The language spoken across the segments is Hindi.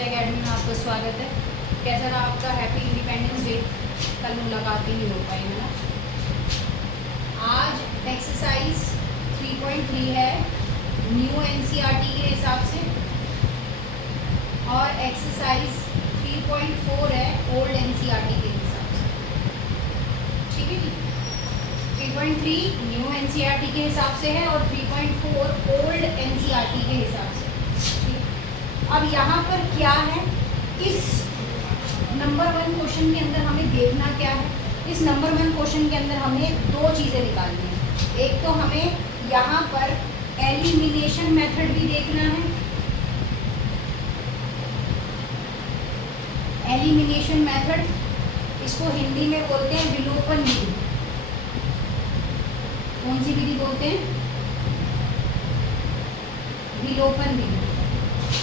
विद्या अकेडमी में आपका स्वागत है। कैसा रहा आपका हैप्पी इंडिपेंडेंस डे? कल मुलाकात ही नहीं हो पाई है ना। आज एक्सरसाइज 3.3 है न्यू एनसीईआरटी के हिसाब से और एक्सरसाइज 3.4 है ओल्ड एनसीईआरटी के हिसाब से। ठीक है जी। 3.3 न्यू एनसीईआरटी के हिसाब से है और 3.4 ओल्ड एनसीईआरटी के हिसाब से। अब यहाँ पर क्या है, इस नंबर 1 क्वेश्चन के अंदर हमें देखना क्या है। इस नंबर 1 क्वेश्चन के अंदर हमें दो चीज़ें निकालनी है। एक तो हमें यहाँ पर एलिमिनेशन मेथड भी देखना है। एलिमिनेशन मेथड, इसको हिंदी में बोलते हैं विलोपन विधि। कौन सी विधि बोलते हैं? विलोपन विधि।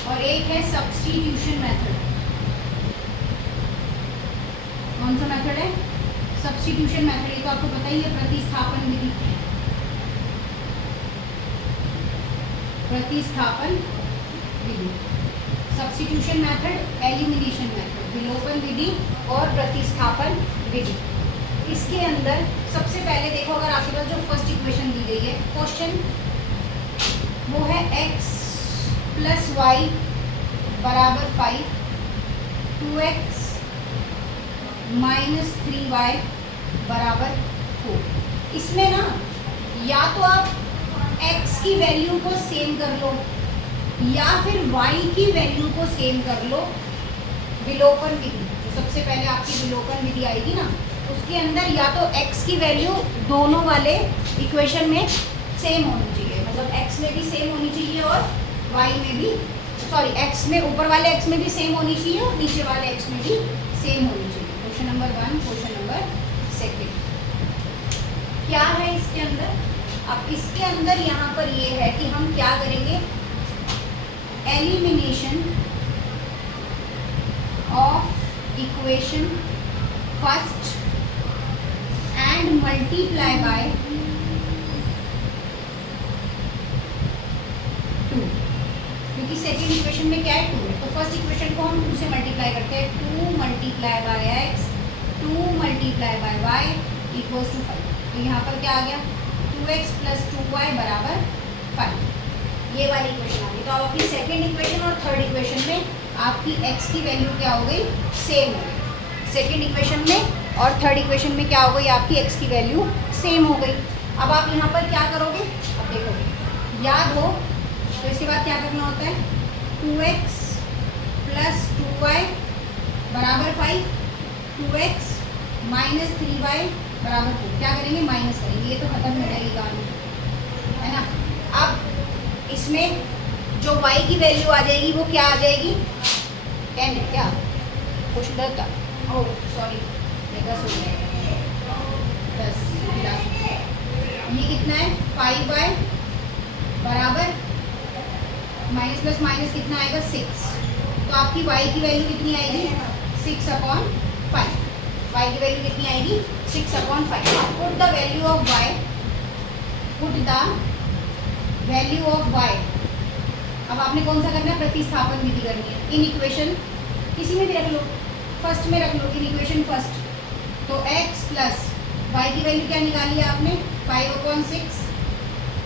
और एक है सब्स्टिट्यूशन मेथड। कौन सा मेथड है? Substitution method. ये तो आपको पता ही है, प्रतिस्थापन विधि। प्रतिस्थापन विधि, सब्स्टिट्यूशन मेथड, एलिमिनेशन मेथड, विलोपन विधि और प्रतिस्थापन विधि। इसके अंदर सबसे पहले देखो, अगर आपके पास जो फर्स्ट इक्वेशन दी गई है क्वेश्चन, वो है x प्लस वाई बराबर 5, 2x माइनस 3y बराबर 4। इसमें ना या तो आप x की वैल्यू को सेम कर लो या फिर y की वैल्यू को सेम कर लो। विलोपन विधि, तो सबसे पहले आपकी विलोपन विधि आएगी ना, उसके अंदर या तो x की वैल्यू दोनों वाले इक्वेशन में सेम होनी चाहिए, मतलब x में भी सेम होनी चाहिए और y में भी, सॉरी x में, ऊपर वाले x में भी सेम होनी चाहिए और नीचे वाले x में भी सेम होनी चाहिए। Question number 1। क्वेश्चन नंबर 2 क्या है इसके अंदर? अब इसके अंदर यहाँ पर ये है कि हम क्या करेंगे, elimination of equation first and multiply by 2, क्योंकि सेकेंड इक्वेशन में क्या है 2 है, तो फर्स्ट इक्वेशन को हम 2 से मल्टीप्लाई करते हैं। 2 multiply by x, 2 multiply by y equals to 5। तो यहाँ पर क्या आ गया, 2x प्लस 2y बराबर 5। ये वाली इक्वेशन आ गई। तो अब अपनी सेकेंड इक्वेशन और थर्ड इक्वेशन में आपकी x की वैल्यू क्या हो गई, सेम हो गई। सेकेंड इक्वेशन में और थर्ड इक्वेशन में क्या हो गई, आपकी x की वैल्यू सेम हो गई। अब आप यहाँ पर क्या करोगे, अब देखोगे, याद हो तो इसके बाद क्या करना होता है, 2x प्लस 2y बराबर 5, 2x माइनस 3y बराबर 4। क्या करेंगे, माइनस करेंगे, ये तो खत्म हो जाएगी कहानी, है ना। अब इसमें जो y की वैल्यू आ जाएगी वो क्या आ जाएगी, 10 है क्या, कुछ डर था, ओह सॉरी, 10 हो जाएगा, 10 ये कितना है, 5y बराबर माइनस प्लस माइनस कितना आएगा, 6। तो आपकी y की वैल्यू कितनी आएगी, 6/5। y की वैल्यू कितनी आएगी, 6/5। Put the value of y, put the value of y। अब आपने कौन सा करना है, प्रतिस्थापन विधि करनी है। इन इक्वेशन किसी में भी रख लो, फर्स्ट में रख लो, इन इक्वेशन फर्स्ट। तो x प्लस y की वैल्यू क्या निकाली है आपने, 5/6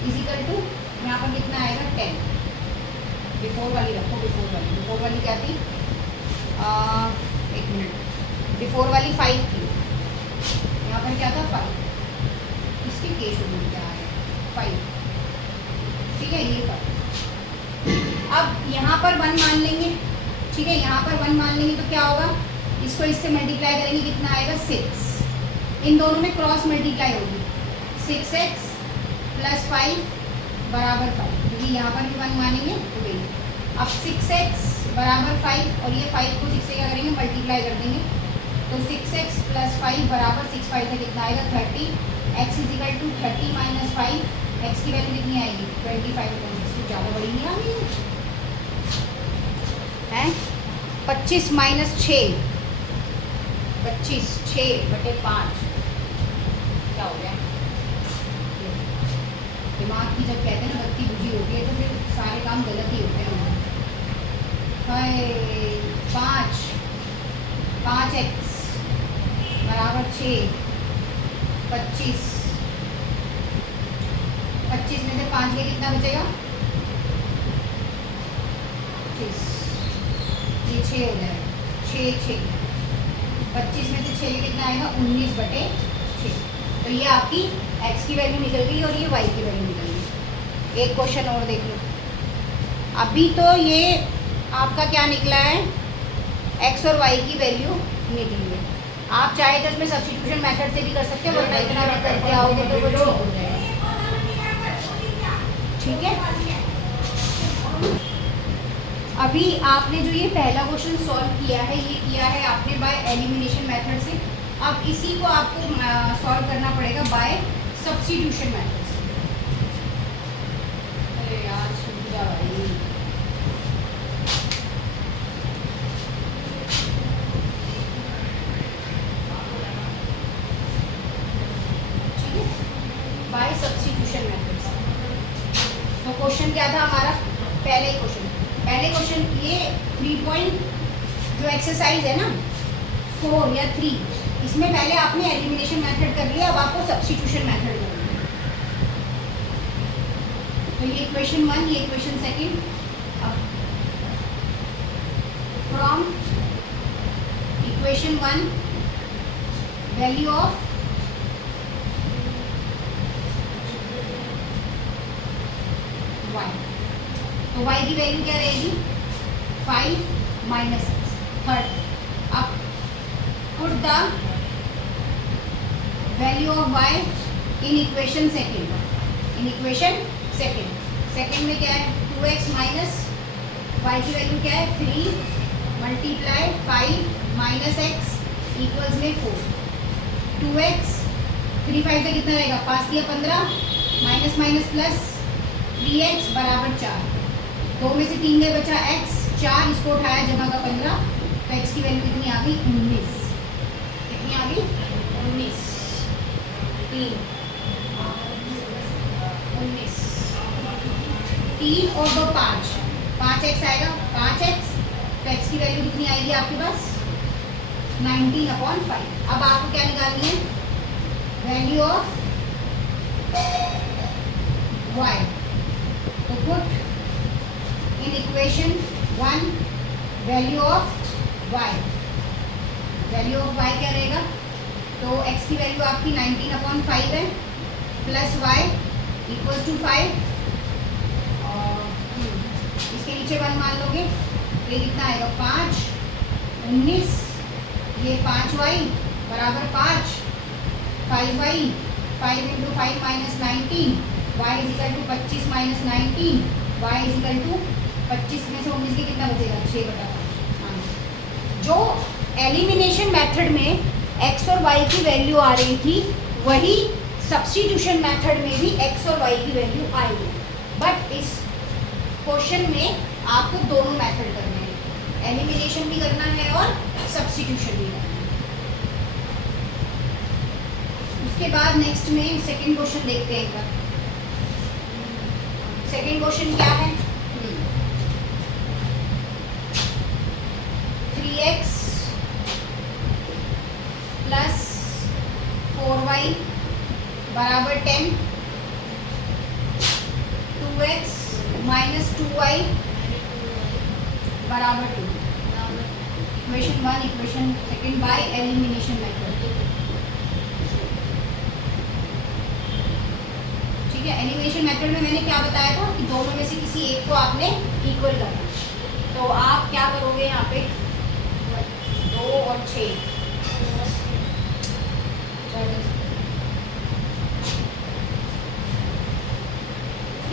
इजिकल टू, यहाँ पर कितना आएगा, 10। बिफोर वाली रखो, बिफोर वाली क्या थी, एक मिनट, बिफोर वाली 5 थी, यहाँ पर क्या था, 5। इसके केस में क्या है, 5, ठीक है, ये 5। अब यहाँ पर 1 मान लेंगे, ठीक है, यहाँ पर 1 मान लेंगे तो क्या होगा, इसको इससे मल्टीप्लाई करेंगे, कितना आएगा, 6। इन दोनों में क्रॉस मल्टीप्लाई होगी, 6x प्लस 5 बराबर 5, क्योंकि यहाँ पर भी 1 मानेंगे तो गई। अब 6x बराबर 5 और ये 5 को 6 से क्या करेंगे, मल्टीप्लाई कर देंगे। तो 6x प्लस 5 बराबर 6, 5 से कितना आएगा, 30। x is equal to 30 minus 5, x की वैल्यू कितनी आएगी, 25/6। तो ज़्यादा बड़ी नहीं आ रही है, 25 माइनस 6, 25, 6/5 क्या हो गया। दिमाग की जब कहते हैं ना बत्ती बुझी होती है तो फिर सारे काम गलत ही होते हैं। हाय 5, 5x बराबर 6, 25, 25 में से 5 के कितना बचेगा? 25, ये 6 हो जाएगा, 6 6, 25 में से 6 के कितना आएगा? 19/6। तो ये आपकी x की वैल्यू निकल गई और ये y की वैल्यू निकल गई। एक क्वेश्चन और देख लो। अभी तो ये आपका क्या निकला है? x और y की वैल्यू निकली है। आप चाहे तो इसमें सब्स्टिट्यूशन मेथड से भी कर सकते हो, वरना इतना भी करके आओगे तो वो ठीक हो जाएगा। ठीक है, अभी आपने जो ये पहला क्वेश्चन सॉल्व किया है, ये किया है आपने बाय एलिमिनेशन मेथड से। अब इसी को आपको सॉल्व करना पड़ेगा बाय सब्स्टिट्यूशन मेथड से। अरे यार सुन जा भाई। ठीक है, बाय सब्स्टिट्यूशन मेथड से। तो क्वेश्चन क्या था हमारा? पहले क्वेश्चन ये 3 पॉइंट जो एक्सरसाइज है ना 4 या 3, इसमें पहले आपने एलिमिनेशन मेथड कर लिया, अब आपको सब्स्टिट्यूशन मेथड करना है। तो ये इक्वेशन 1, ये इक्वेशन 2। अब from equation 1 value of y, तो y की वैल्यू क्या रहेगी? 5 - x। थर्ड, अब put the value of y in equation second. Second में क्या है? 2x माइनस y की वैल्यू क्या है? 3 मल्टीप्लाई 5 - x इक्वल्स में 4। 2x 3 5 से कितना रहेगा? 5 दिया 15, माइनस माइनस प्लस 3x बराबर 4। 2 में से 3 गए, बचा x, 4 इसको उठाया जमा का 15, तो x की वैल्यू कितनी आ गई? 19। कितनी आ गई? 19। 3 और 2 5, 5x आएगा, 5x, तो x की वैल्यू कितनी आएगी आपके पास? 19/5। अब आपको क्या निकालनी है? Value of y। तो put in equation 1 value of y। Value of y क्या रहेगा? तो x की वैल्यू आपकी 19/5 है, प्लस y इक्वल टू 5, और इसके नीचे 1 मान लोगे तो ये कितना आएगा? 5 19, ये 5y बराबर 5, 5y, 5 × 5 - 19, y is equal to 25 - 19, y is equal to 25 में से 19 के कितना बचेगा? 6/5। जो एलिमिनेशन मेथड में x और y की वैल्यू आ रही थी, वही सब्स्टिट्यूशन मेथड में भी x और y की वैल्यू आएगी। बट इस क्वेश्चन में आपको दोनों मेथड करने हैं, एलिमिनेशन भी करना है और सब्स्टिट्यूशन भी करना है। उसके बाद नेक्स्ट में सेकंड क्वेश्चन देखते हैं एक बार। सेकंड क्वेश्चन क्या है? 3x प्लस 4y बराबर 10, 2x माइनस 2y बराबर 2। Equation 1, equation 2 by elimination method. ठीक है, एलिमिनेशन मेथड में मैंने क्या बताया था कि दोनों में से किसी एक को आपने इक्वल करना। तो आप क्या करोगे यहाँ पे? 2 और 6,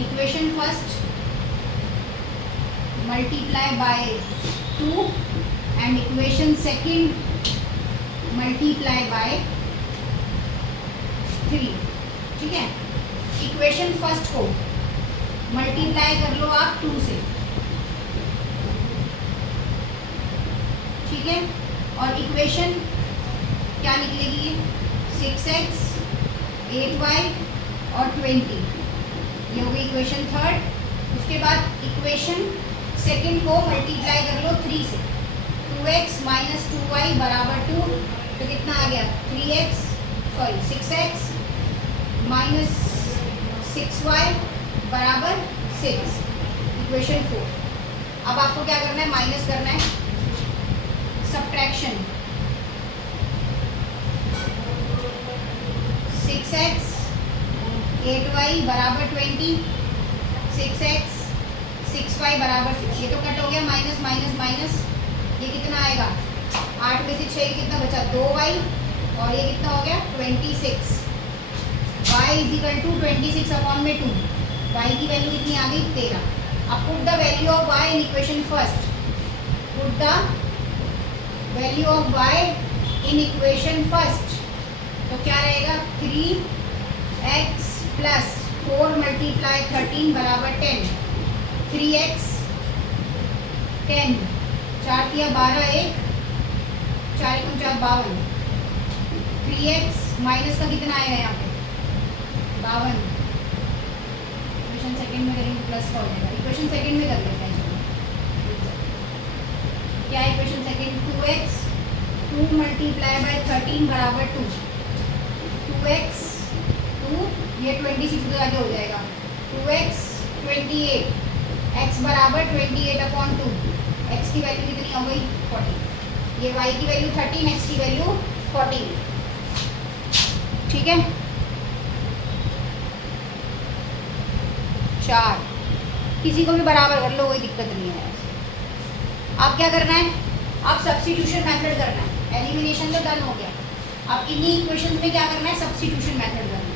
equation first multiply by 2 and equation second multiply by 3। ठीक है, इक्वेशन फर्स्ट को मल्टीप्लाई कर लो आप 2 से। ठीक है, और इक्वेशन क्या निकलेगी? 6x 8y और 20, ये हो गई इक्वेशन थर्ड। उसके बाद इक्वेशन सेकंड को मल्टीप्लाई कर लो 3 से, 2x माइनस 2y बराबर 2, तो कितना आ गया 6x माइनस 6y बराबर 6, इक्वेशन 4। अब आपको क्या करना है, माइनस करना है, सब्ट्रैक्शन 6x 8y बराबर 20, 6x 6y बराबर 6, ये तो कट हो गया, माइनस माइनस माइनस, ये कितना आएगा 8 में से 6 कितना बचा 2y, और ये कितना हो गया 26, y is equal to 26 upon में 2, y की वैल्यू कितनी आ गई 13। अब put the value of y in equation first, put the value of y in equation first, तो क्या रहेगा 3x प्लस 4 मल्टीप्लाई 13 बराबर 10, 3x 10, 4 किया 12, 1 4 को 4 52, 3x माइनस का कितना आएगा यहाँ पे 52, इक्वेशन सेकंड में करेंगे प्लस का हो जाएगा, इक्वेशन सेकंड में कर लेते हैं चलो, क्या equation second 2x 2 multiply bye 13 बराबर 2, 2x 2, ये 26 के आगे हो जाएगा, 2x 28, x बराबर 28 अपॉन 2, x की वैल्यू कितनी हो गई 40, ये y की वैल्यू 13, x की वैल्यू 14, ठीक है 4, किसी को भी बराबर कर लो, कोई दिक्कत नहीं है। अब क्या करना है, अब सब्स्टिट्यूशन मेथड करना है, एलिमिनेशन तो डन हो गया, अब इन्हीं इक्वेशंस में क्या करना है, सब्स्टिट्यूशन मेथड करना है।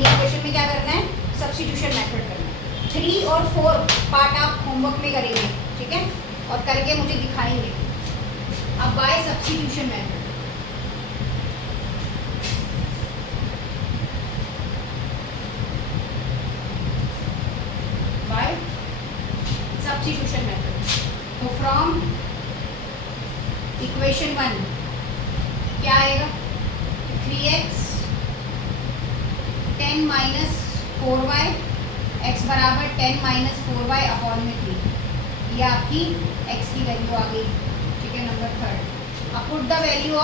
इक्वेशन में क्या करना है, सब्स्टिट्यूशन मेथड करना है। 3 और 4 पार्ट आप होमवर्क में करेंगे, ठीक है, और करके मुझे दिखाएंगे। अब by substitution method, by substitution method, तो फ्रॉम इक्वेशन 1 क्या आएगा 3x 10 माइनस 4y, x बराबर 10 माइनस 4y अपॉन में 3, ये आपकी x की वैल्यू आ गई, ठीक है। नंबर 3, अब put the value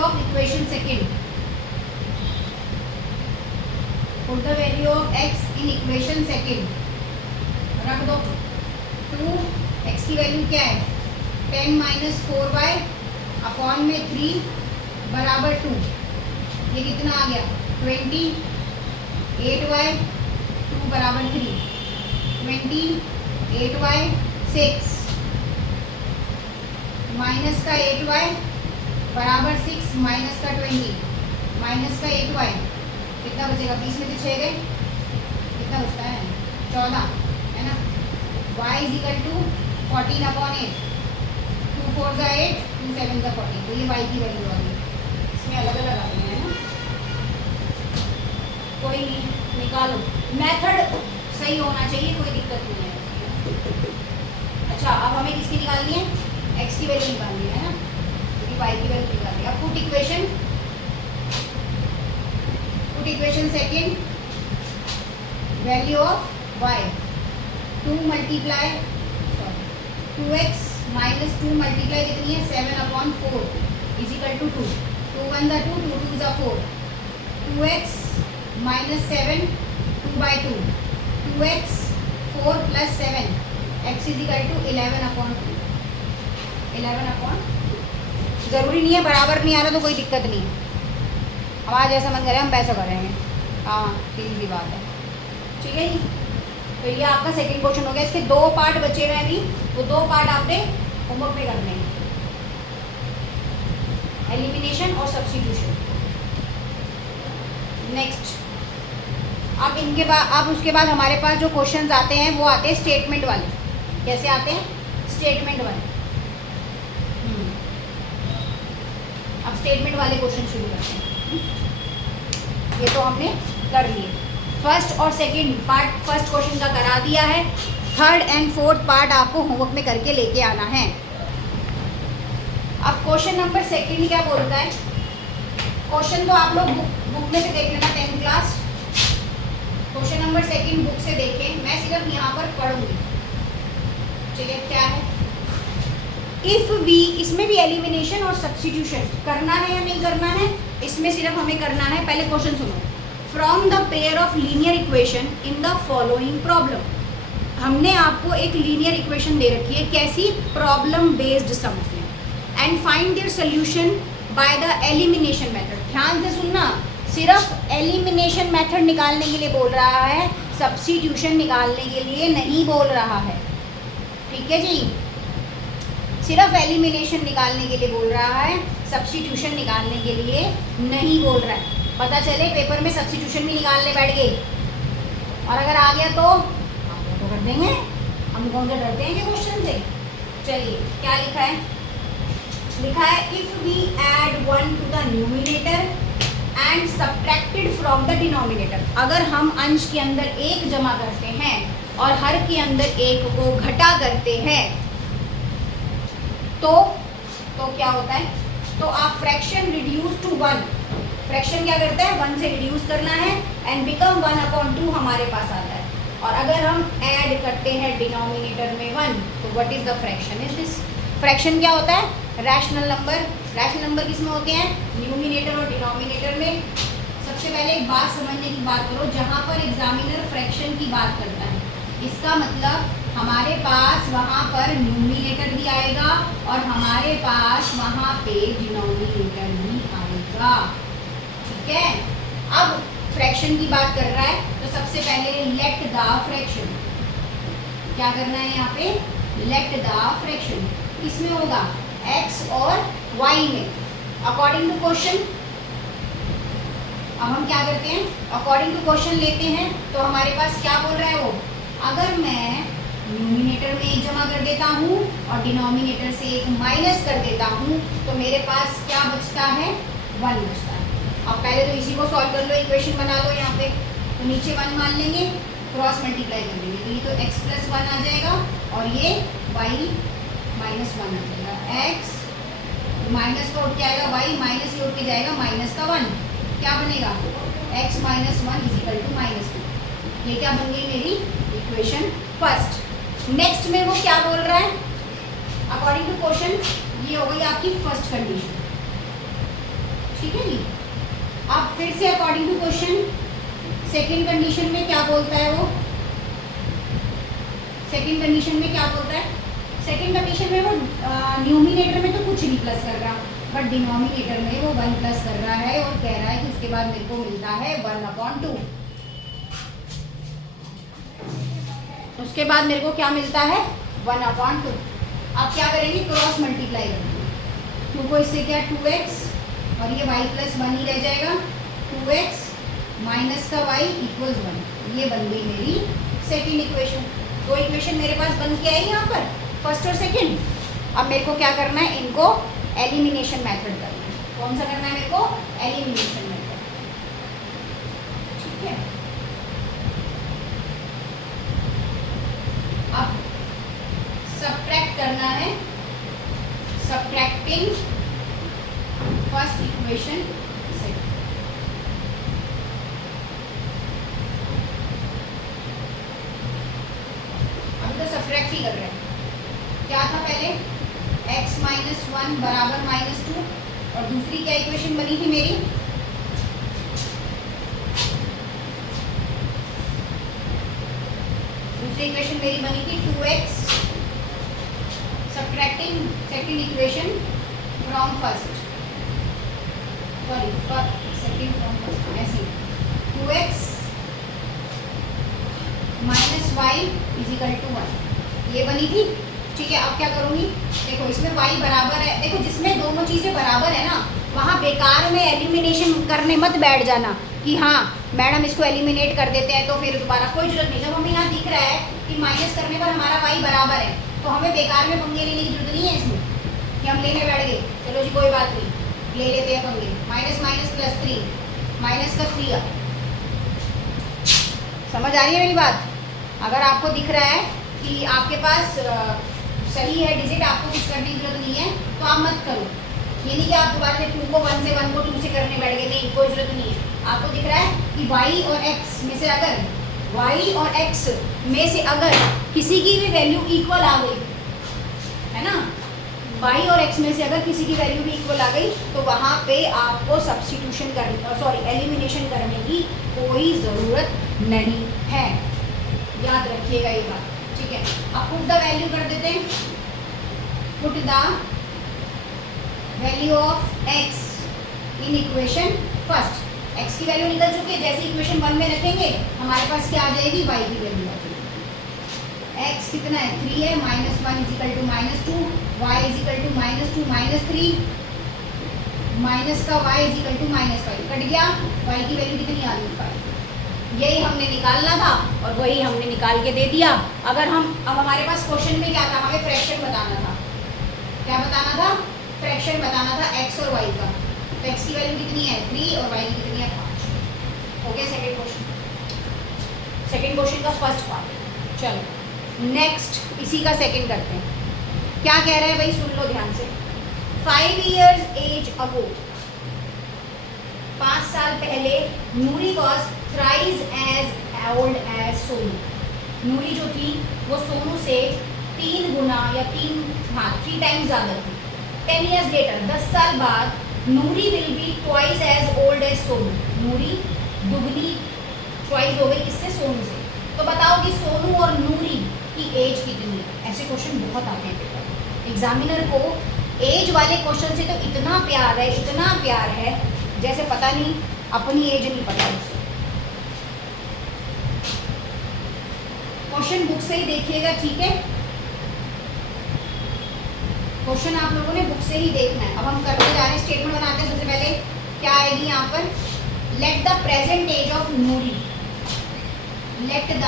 of equation second, put the value of x in equation second, रख दो 2, x की वैल्यू क्या है 10 माइनस 4y अपॉन में 3 बराबर 2, ये कितना आ गया 28y 2 बराबर 3, 28y 6 माइनस का 8y बराबर 6 माइनस का 20 माइनस का 8y, कितना बचेगा 20 में से 6 गए, कितना बचता है 14, है ना। y is equal to 14 upon 8, 2 4 का 8, 2 7 का 14, तो ये y की वैल्यू आ गई। अलग अलग आ रही है ना, कोई नहीं, निकालो, मेथड सही होना चाहिए, कोई दिक्कत नहीं है। अच्छा, अब हमें किसकी निकालनी है, x की वैल्यू निकालनी है ना, क्योंकि y की वैल्यू निकालनी है। अब put equation second, value of y 2 multiply 2x minus 2 multiply कितनी है 7 upon 4 is equal to 2, 2 1 2, 2 2 4, 2x minus 7 2 by 2, 2x 4 plus 7, x is equal to 11 upon 2, 11 upon, ज़रूरी नहीं है बराबर नहीं आ रहा तो कोई दिक्कत नहीं है, हमारा जैसा मन करें हम वैसा करेंगे, हाँ सीधी सी बात है, ठीक है जी। तो ये आपका सेकंड क्वेश्चन हो गया, इसके 2 पार्ट बचे हुए हैं अभी, वो 2 पार्ट आपने होमवर्क में करने हैं, एलिमिनेशन और सब्स्टिट्यूशन। नेक्स्ट, अब इनके बाद, अब उसके बाद हमारे पास जो क्वेश्चंस आते हैं वो आते हैं स्टेटमेंट वाले। कैसे आते हैं, स्टेटमेंट वाले। अब स्टेटमेंट वाले क्वेश्चन शुरू करते हैं। ये तो हमने कर लिए, फर्स्ट और सेकंड पार्ट फर्स्ट क्वेश्चन का करा दिया है, थर्ड एंड फोर्थ पार्ट आपको होमवर्क में करके लेके आना है। अब क्वेश्चन नंबर सेकंड क्या बोलता है, क्वेश्चन तो आप लोग बुक में से देख लेना 10th class. Question number second book से देखें, मैं सिर्फ यहाँ पर पढ़ूंगी। चलिए क्या है, इफ वी, इसमें भी एलिमिनेशन और सब्स्टिट्यूशन करना है या नहीं करना है, इसमें सिर्फ हमें करना है। पहले क्वेश्चन सुनो, from the pair of linear equation in the following problem. हमने आपको एक लीनियर इक्वेशन दे रखी है, कैसी, प्रॉब्लम बेस्ड सम्स में, and find their solution by the elimination method. ध्यान से सुनना, सिर्फ एलिमिनेशन मेथड निकालने के लिए बोल रहा है, सब्स्टिट्यूशन निकालने के लिए नहीं बोल रहा है। ठीक है जी, सिर्फ एलिमिनेशन निकालने के लिए बोल रहा है, सब्स्टिट्यूशन निकालने के लिए नहीं बोल रहा है। पता चले पेपर में सब्स्टिट्यूशन भी निकालने बैठ गए और अगर आ गया तो हम तो कर देंगे, हम कौन से डरते हैं कि क्वेश्चन से। चलिए क्या लिखा है, लिखा है if we add 1 to the numerator and subtracted from the denominator. अगर हम अंश के अंदर 1 जमा करते हैं और हर के अंदर 1 को घटा करते हैं तो क्या होता है, तो आप फ्रैक्शन रिड्यूस टू 1, फ्रैक्शन क्या करता है, 1 से रिड्यूस करना है, एंड बिकम 1/2 हमारे पास आता है। और अगर हम ऐड करते हैं डिनोमिनेटर में 1 तो what is the fraction is this. Fraction क्या होता है, रैशनल नंबर। रैशनल नंबर किस में होते हैं, न्यूमिनेटर और डिनोमिनेटर में। सबसे पहले एक बात समझने की बात करो, जहाँ पर एग्जामिनर फ्रैक्शन की बात करता है, इसका मतलब हमारे पास वहाँ पर न्यूमिनेटर भी आएगा और हमारे पास वहाँ पे डिनोमिनेटर भी आएगा। ठीक है, अब फ्रैक्शन की बात कर रहा है तो सबसे पहले लेट द फ्रैक्शन, क्या करना है यहाँ पे, लेट द फ्रैक्शन किसमें होगा, x और y में, अकॉर्डिंग टू क्वेश्चन। अब हम क्या करते हैं, अकॉर्डिंग टू क्वेश्चन लेते हैं, तो हमारे पास क्या बोल रहा है वो, अगर मैं न्यूमिनेटर में 1 जमा कर देता हूँ और डिनोमिनेटर से 1 माइनस कर देता हूँ तो मेरे पास क्या बचता है, 1 बचता है। अब पहले तो इसी को सॉल्व कर लो, इक्वेशन बना लो यहाँ पे, तो नीचे 1 मान लेंगे, क्रॉस मल्टीप्लाई कर देंगे, तो ये तो x + 1 आ जाएगा और ये y - 1 आ जाएगा। x माइनस का उठ के आएगा, y माइनस ही उठ के जाएगा, माइनस का 1, क्या बनेगा, x - 1 = -2। ये क्या बन गई मेरी इक्वेशन फर्स्ट। नेक्स्ट में वो क्या बोल रहा है, अकॉर्डिंग टू क्वेश्चन, ये हो गई आपकी फर्स्ट कंडीशन। ठीक है जी, अब फिर से according to question second condition में क्या बोलता है वो, सेकंड कंडीशन में क्या बोलता है, सेकंड कंडीशन में वो न्यूमिनेटर में तो कुछ नहीं प्लस कर रहा, बट डिनोमिनेटर में वो 1 प्लस कर रहा है और कह रहा है कि उसके बाद मेरे को मिलता है 1/2। उसके बाद मेरे को क्या मिलता है, 1/2। अब क्या करेंगे, क्रॉस मल्टीप्लाई करेंगे, 2 को इससे क्या 2x और ये y + 1 ही रह जाएगा, 2x माइनस का y = 1। ये बन गई मेरी सेकंड इक्वेशन। 2 इक्वेशन मेरे पास बन के आई यहाँ पर, फर्स्ट और सेकंड। अब मेरे को क्या करना है, इनको एलिमिनेशन मेथड करना है। कौन सा करना है मेरे को, एलिमिनेशन मेथड। ठीक है, अब सब्ट्रैक्ट करना है, सब्ट्रैक्टिंग फर्स्ट इक्वेशन से। अभी तो सब्ट्रैक्ट ही कर रहे हैं। क्या था पहले, x - 1 = -2 और दूसरी क्या इक्वेशन बनी थी मेरी, दूसरी इक्वेशन मेरी बनी थी 2x, subtracting second equation from first, sorry second from first, ऐसे 2x - y = 1, ये बनी थी। ठीक है, अब क्या करूँगी, देखो इसमें y बराबर है, देखो जिसमें दोनों चीज़ें बराबर है ना, वहाँ बेकार में एलिमिनेशन करने मत बैठ जाना कि हाँ मैडम इसको एलिमिनेट कर देते हैं तो फिर दोबारा कोई जरूरत नहीं। जब हमें यहाँ दिख रहा है कि माइनस करने पर हमारा y बराबर है तो हमें बेकार में पंगे लेने की जरूरत नहीं है इसमें कि हम लेने बैठ गए, चलो जी कोई बात नहीं, ले लेते हैं पंगे। -3 माइनस का 3, समझ आ रही है मेरी बात। अगर आपको दिख रहा है कि आपके पास सही है डिजिट, आपको कुछ करने की जरूरत नहीं है तो आप मत करो। ये नहीं कि आप दोबारा से 2 को 1 से 1 को 2 से करने बैठ गए, नहीं, कोई जरूरत नहीं है। आपको दिख रहा है कि y और x में से अगर y और x में से अगर किसी की भी वैल्यू इक्वल आ गई है ना, y और x में से अगर किसी की वैल्यू भी इक्वल आ गई तो वहाँ पे आपको सब्स्टिट्यूशन एलिमिनेशन करने की कोई ज़रूरत नहीं है, याद रखिएगा ये बात, ठीक है। अब पुट द वैल्यू कर देते हैं, put the value of x in equation first. x की वैल्यू निकल चुकी है, जैसे इक्वेशन 1 में रखेंगे हमारे पास क्या आ जाएगी, y की वैल्यू आ जाएगी। x कितना है, 3 है, -1 = -2, y = -2 -3, माइनस का y = -5, कट गया, y की वैल्यू कितनी आ गई, 5। यही हमने निकालना था और वही हमने निकाल के दे दिया। अगर हम अब हमारे पास क्वेश्चन में क्या था, हमें फ्रैक्शन बताना था, क्या बताना था, फ्रैक्शन बताना था x और y का। तो x की वैल्यू कितनी है, 3 और y की कितनी है, 5। हो गया सेकंड क्वेश्चन, सेकंड क्वेश्चन का फर्स्ट पार्ट। चलो नेक्स्ट इसी का सेकंड करते हैं। क्या कह रहा है भाई, सुन लो ध्यान से। 5 years एज अगो, 5 साल पहले, Noori was thrice as old as Sonu. Noori जो थी वो सोनू से 3 गुना या 3 टाइम्स ज़्यादा थी। 10 years later, 10 साल बाद, Noori will be twice as old as Sonu. Noori दुगनी ट्वाइस हो गई किससे, सोनू से। तो बताओ कि सोनू और नूरी की एज कितनी है। ऐसे क्वेश्चन बहुत आते हैं पेपर, एग्जामिनर को एज वाले क्वेश्चन से तो इतना प्यार है, इतना प्यार है, जैसे पता नहीं अपनी एज नहीं पता उसे। क्वेश्चन बुक से ही देखिएगा, ठीक है। क्वेश्चन आप लोगों ने बुक से ही देखना है। अब हम करते जा रहे हैं, स्टेटमेंट बनाते हैं। सबसे पहले क्या आएगी यहाँ पर, let the present age of Noori, let the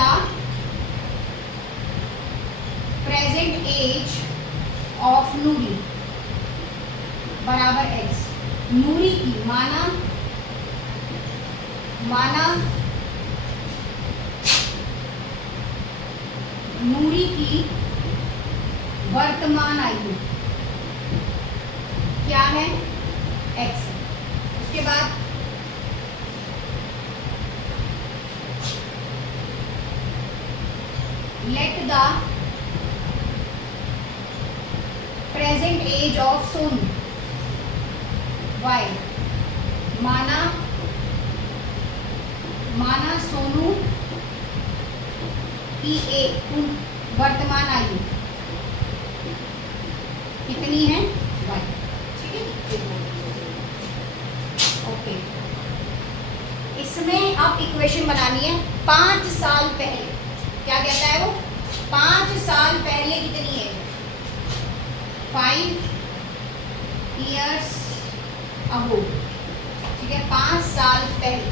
present age of Noori बराबर x। नूरी की माना नूरी की वर्तमान आयु क्या है, x। उसके बाद let the present age of Sonu y। माना सोनू की वर्तमान आयु कितनी है, y, ठीक है। ओके, इसमें अब इक्वेशन बनानी है 5 साल पहले। क्या कहता है वो, 5 साल पहले कितनी है, 5 years अगो, ठीक है। 5 साल पहले,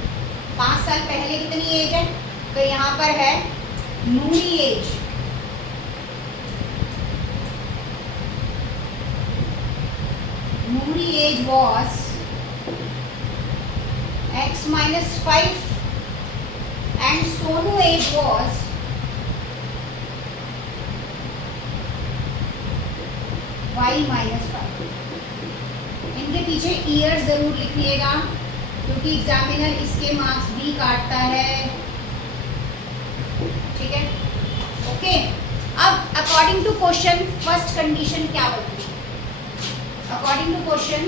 5 साल पहले कितनी एज है, तो यहाँ पर है Noori age. Noori age was x - 5 and Sonu age was y - 5। इनके पीछे ईयर जरूर लिखिएगा क्योंकि एग्जामिनर इसके मार्क्स भी काटता है, ठीक है। ओके, अब according to question first condition क्या बनती है, according to question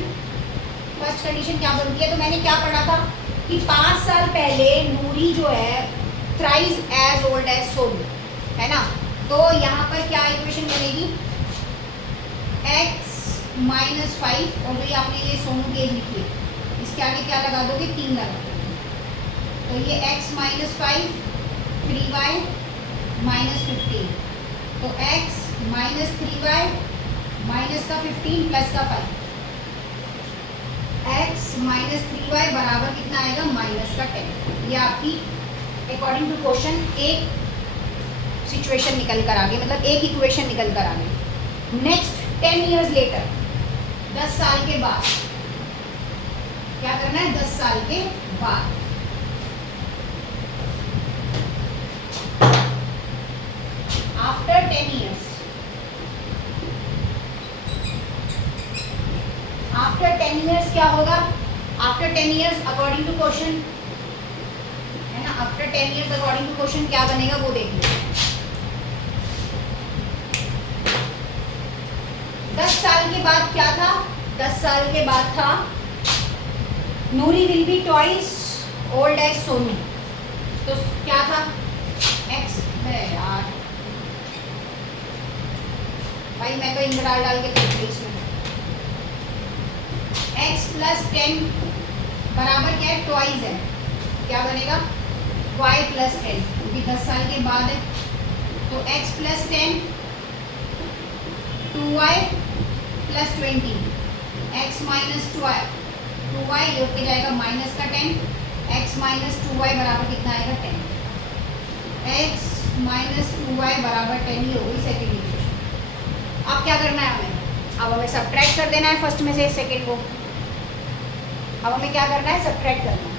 first condition क्या बनती है। तो मैंने क्या पढ़ा था कि 5 साल पहले नूरी जो है thrice as old as Sonu, है ना। तो यहाँ पर क्या इक्वेशन बनेगी, x - 5 और जो आपने ये सोनू की एज लिखी है इसके आगे क्या लगा दोगे, 3 लगा दोगे। तो ये x - 5 3y - 15, तो x - 3y माइनस का 15 प्लस का 5, x - 3y बराबर कितना आएगा, माइनस का 10। ये आपकी अकॉर्डिंग टू क्वेश्चन एक सिचुएशन निकल कर आ गई, मतलब एक इक्वेशन निकल कर आ गई। नेक्स्ट 10 years लेटर, 10 साल के बाद क्या करना है, 10 साल के बाद आफ्टर 10 years आफ्टर 10 ईयर्स क्या होगा, after 10 years according to question, है ना, after 10 years according to question क्या बनेगा वो देख लो। 10 साल के बाद क्या था, 10 साल के बाद था Noori will be twice old as Sonu, तो क्या था एक्स है यार भाई, मैं तो इंटरवल डाल के देख रही इसमें, x प्लस 10 बराबर क्या है, ट्वाइस है, क्या बनेगा y प्लस 10, क्योंकि 10 साल के बाद है, तो x plus 10 2y plus 20, x minus 2y ये होके जाएगा माइनस का 10, x माइनस 2y बराबर कितना आएगा 10, x माइनस 2y बराबर 10 ही होगी सेकेंड इक्वेशन। अब क्या करना है हमें, अब हमें सब्ट्रैक्ट कर देना है फर्स्ट में से सेकेंड को, अब हमें क्या करना है, सब्ट्रैक्ट करना है।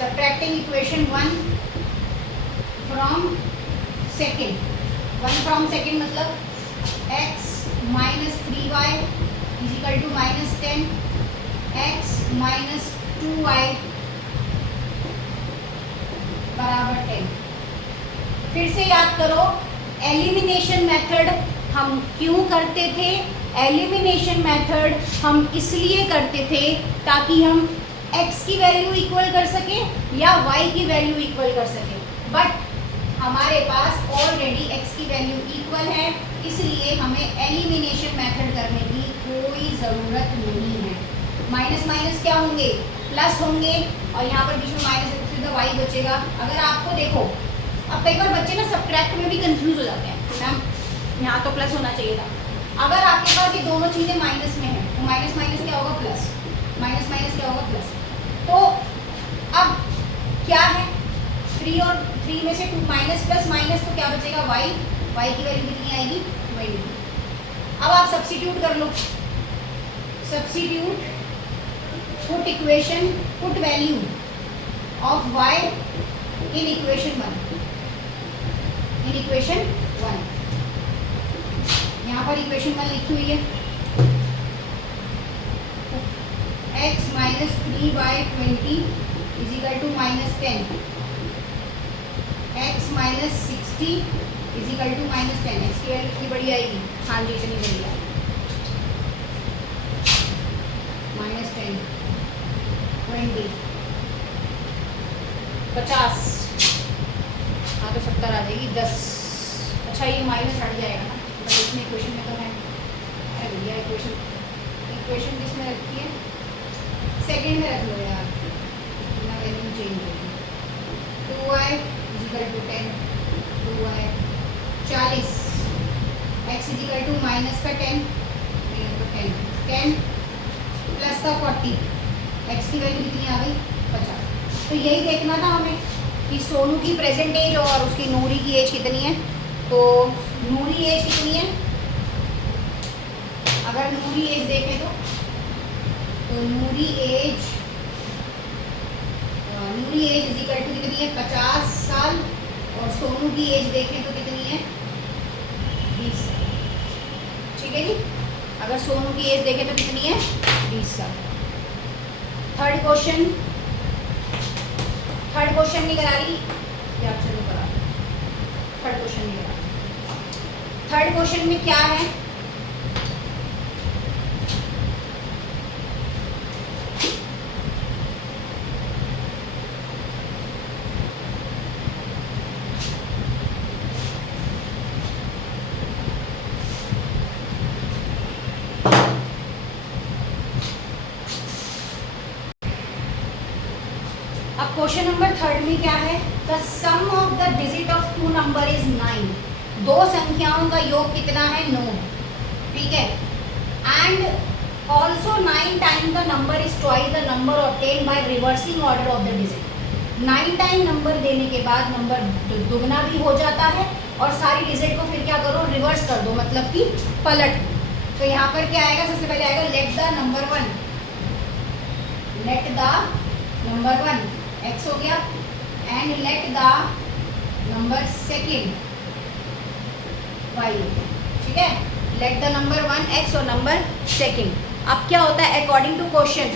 subtracting equation 1 from second, 1 from second मतलब x minus 3y is equal to minus 10, x minus 2y बराबर 10। फिर से याद करो एलिमिनेशन मेथड हम क्यों करते थे, एलिमिनेशन मेथड हम इसलिए करते थे ताकि हम x की वैल्यू इक्वल कर सके या y की वैल्यू इक्वल कर सके, बट हमारे पास ऑलरेडी x की वैल्यू इक्वल है, इसलिए हमें एलिमिनेशन मेथड करने की कोई ज़रूरत नहीं है। माइनस माइनस क्या होंगे, प्लस होंगे, और यहाँ पर बीच में माइनस है तो सीधा y बचेगा। अगर आपको देखो, अब कई बार बच्चे ना सब्ट्रैक्ट में भी कंफ्यूज हो जाते हैं, मैम यहाँ तो प्लस होना चाहिए था। अगर आपके पास ये दोनों चीज़ें माइनस में हैं तो माइनस माइनस क्या होगा, प्लस, माइनस माइनस क्या होगा, प्लस। तो अब क्या है, 3 और 3 में से 2 माइनस प्लस माइनस, तो क्या बचेगा y, y की वैल्यू कितनी आएगी, y। अब आप सब्स्टिट्यूट कर लो, substitute, put equation, put value of y in equation 1, in equation 1। यहाँ पर इक्वेशन 1 लिखी हुई है, x minus 3/20 is equal to minus 10, x minus 60 is equal to minus 10। x की वैल्यू कितनी बड़ी आएगी, हाँ जी इतनी बड़ी आएगी, माइनस 10, 20, 50, हाँ तो 70 आ जाएगी, 10। अच्छा ये माइनस हट जाएगा ना, बट इसमें इक्वेशन में तो है, अरे भैया इक्वेशन किसमें रखी है, सेकेंड में रख लो यार, इतना वैल्यू चेंज होगी। 2y is equal to 10, 2y 40, x is equal to minus का 10, तो 10 प्लस का 40, x की वैल्यू कितनी आ गई, 50। तो यही देखना था हमें कि सोनू की प्रेजेंट एज और उसकी नूरी की एज कितनी है। तो नूरी एज कितनी है, अगर नूरी एज देखें तो नूरी एज इज इक्वल टू कितनी है, 50 साल, और सोनू की एज देखें तो कितनी है, 20 साल। ठीक है जी, अगर सोनू की एज देखें तो कितनी है, 20 साल। थर्ड क्वेश्चन नहीं करा रही या चलो करा, थर्ड क्वेश्चन नहीं करा। थर्ड क्वेश्चन में क्या है, अब क्वेश्चन नंबर थर्ड में क्या है, the sum of the digit of 2 number is 9, दो संख्याओं का योग कितना है, 9। ठीक है, and also 9 time the number is twice the number obtain by reversing order of the digit. 9 time number देने के बाद नंबर दुगना भी हो जाता है, और सारी डिजिट को फिर क्या करो, रिवर्स कर दो, मतलब कि पलट। तो यहाँ पर क्या आएगा, सबसे पहले आएगा let the number one, let the number one x हो गया, and let the number second y, ठीक है। Let the number one x और नंबर सेकेंड। अब क्या होता है according to question,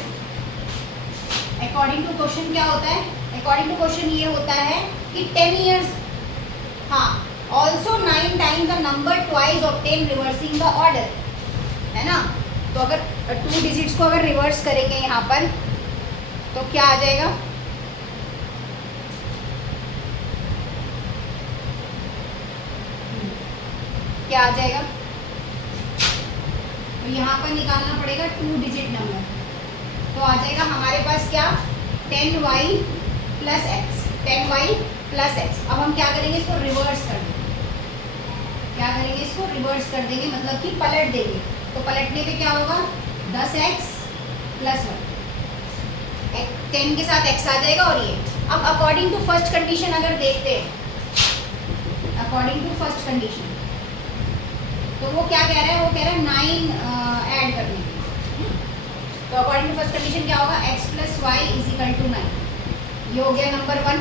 according to question क्या होता है, अकॉर्डिंग टू क्वेश्चन ये होता है कि 10 years, हाँ, also 9 times the number twice obtain reversing the order, है ना। तो अगर 2 डिजिट्स को अगर रिवर्स करेंगे यहाँ पर तो क्या आ जाएगा, क्या आ जाएगा, तो यहाँ पर निकालना पड़ेगा 2 डिजिट नंबर, तो आ जाएगा हमारे पास क्या 10y plus x, 10y plus x. अब हम क्या करेंगे, इसको रिवर्स कर देंगे, क्या करेंगे, इसको रिवर्स कर देंगे, मतलब कि पलट देंगे। तो पलटने पे क्या होगा 10x प्लस 1, 10 के साथ x आ जाएगा और ये। अब अकॉर्डिंग टू फर्स्ट कंडीशन अगर देखते हैं, अकॉर्डिंग टू फर्स्ट कंडीशन, तो वो क्या कह रहा है, वो कह रहा है 9 ऐड करने की। तो अकॉर्डिंग टू फर्स्ट कंडीशन क्या होगा, x plus y is equal to 9, ये हो गया नंबर वन।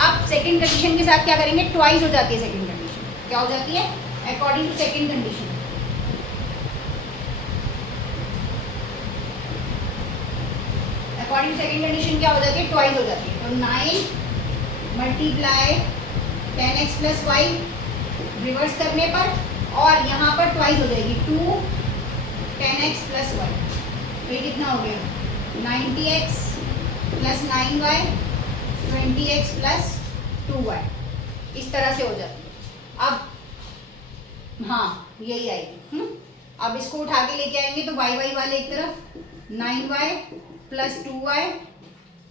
अब सेकंड कंडीशन के साथ क्या करेंगे, ट्वाइस हो जाती है सेकंड कंडीशन, क्या हो जाती है, according to second condition, according to second condition क्या हो जाती है, ट्वाइस हो जाती है। तो 9 multiply 10x plus Y reverse करने पर, और यहाँ पर ट्वाइस हो जाएगी 2 10x प्लस वाई, तो ये कितना हो गया 90x plus 9y 20x plus 2y, इस तरह से हो जाती है। अब हाँ यही आएगी। अब इसको उठा के लेके आएंगे तो वाई वाई वाले एक तरफ, 9y plus 2y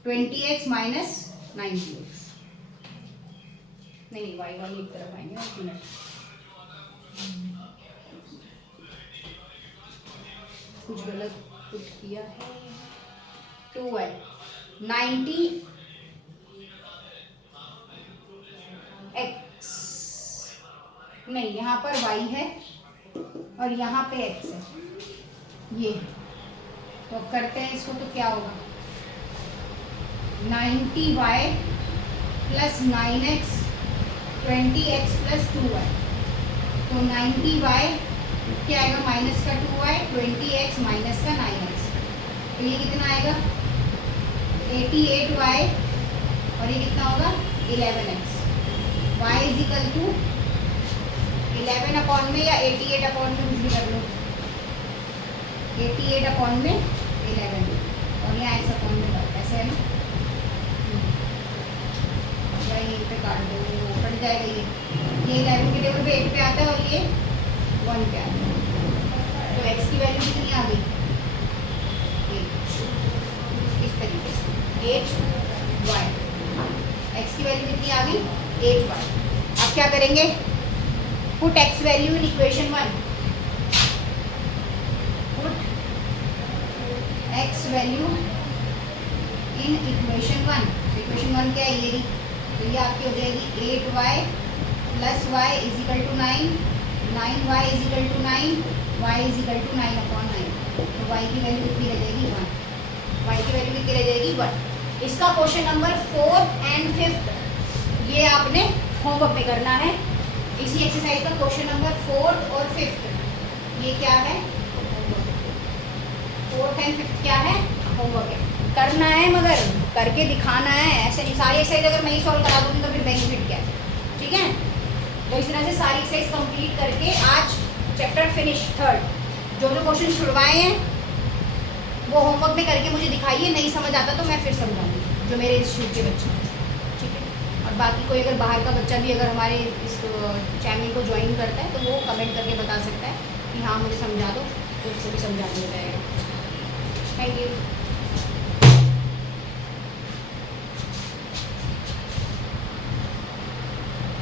20x minus 90x, नहीं वाई वाले एक तरफ आएंगे, एक मिनट, कुछ गलत कुछ किया है, 2y 90x, नहीं यहाँ पर y है और यहाँ पे x है, ये तो अब करते हैं इसको, तो क्या होगा 90y plus 9x 20x plus 2y, तो 90y क्या आएगा माइनस का 2y 20x माइनस का 9x, तो ये कितना आएगा 88y, और ये कितना होगा 11x, y is equal to 11 upon में या 88 अपॉन में, कुछ भी कर लो, 88 अपॉन में 11 और यहाँ x अपॉन में 12, ऐसे है ना, यहीं पे काट दो, कट जाएगा ये 11 के टेबल पे 8 पे आता है और ये 1 पे आता है, तो x की वैल्यू कितनी आ गई 8, इस तरीके से 8y, x की वैल्यू कितनी आ गई 8y। अब क्या करेंगे, put x value in equation 1, put x value in equation 1, equation 1 क्या है ये, तो ये आपकी हो जाएगी 8y plus y is equal to 9, 9y is equal to 9, y is equal to 9 upon 9, तो y की वैल्यू कितनी रह जाएगी 1, y की वैल्यू कितनी रह जाएगी 1। इसका क्वेश्चन नंबर 4 एंड 5 ये आपने होमवर्क में करना है। इसी एक्सरसाइज का क्वेश्चन नंबर 4 और 5 ये क्या है, 4th एंड 5th क्या है, होमवर्क है, करना है मगर करके दिखाना है, ऐसे नहीं सारी एक्सरसाइज अगर मैं ही सॉल्व करा दूँगी तो फिर बेनिफिट क्या है, ठीक है। तो इस तरह से सारी एक्सरसाइज कंप्लीट करके आज चैप्टर फिनिश 3rd, जो जो क्वेश्चन छुड़वाए हैं वो होमवर्क में करके मुझे दिखाइए, नहीं समझ आता तो मैं फिर समझाऊंगी जो मेरे इंस्टीट्यूट के बच्चे हैं, ठीक है। और बाकी कोई अगर बाहर का बच्चा भी अगर हमारे इस चैनल को ज्वाइन करता है तो वो कमेंट करके बता सकता है कि हाँ मुझे समझा दो, तो उसको भी समझा दिया जाएगा। Thank you.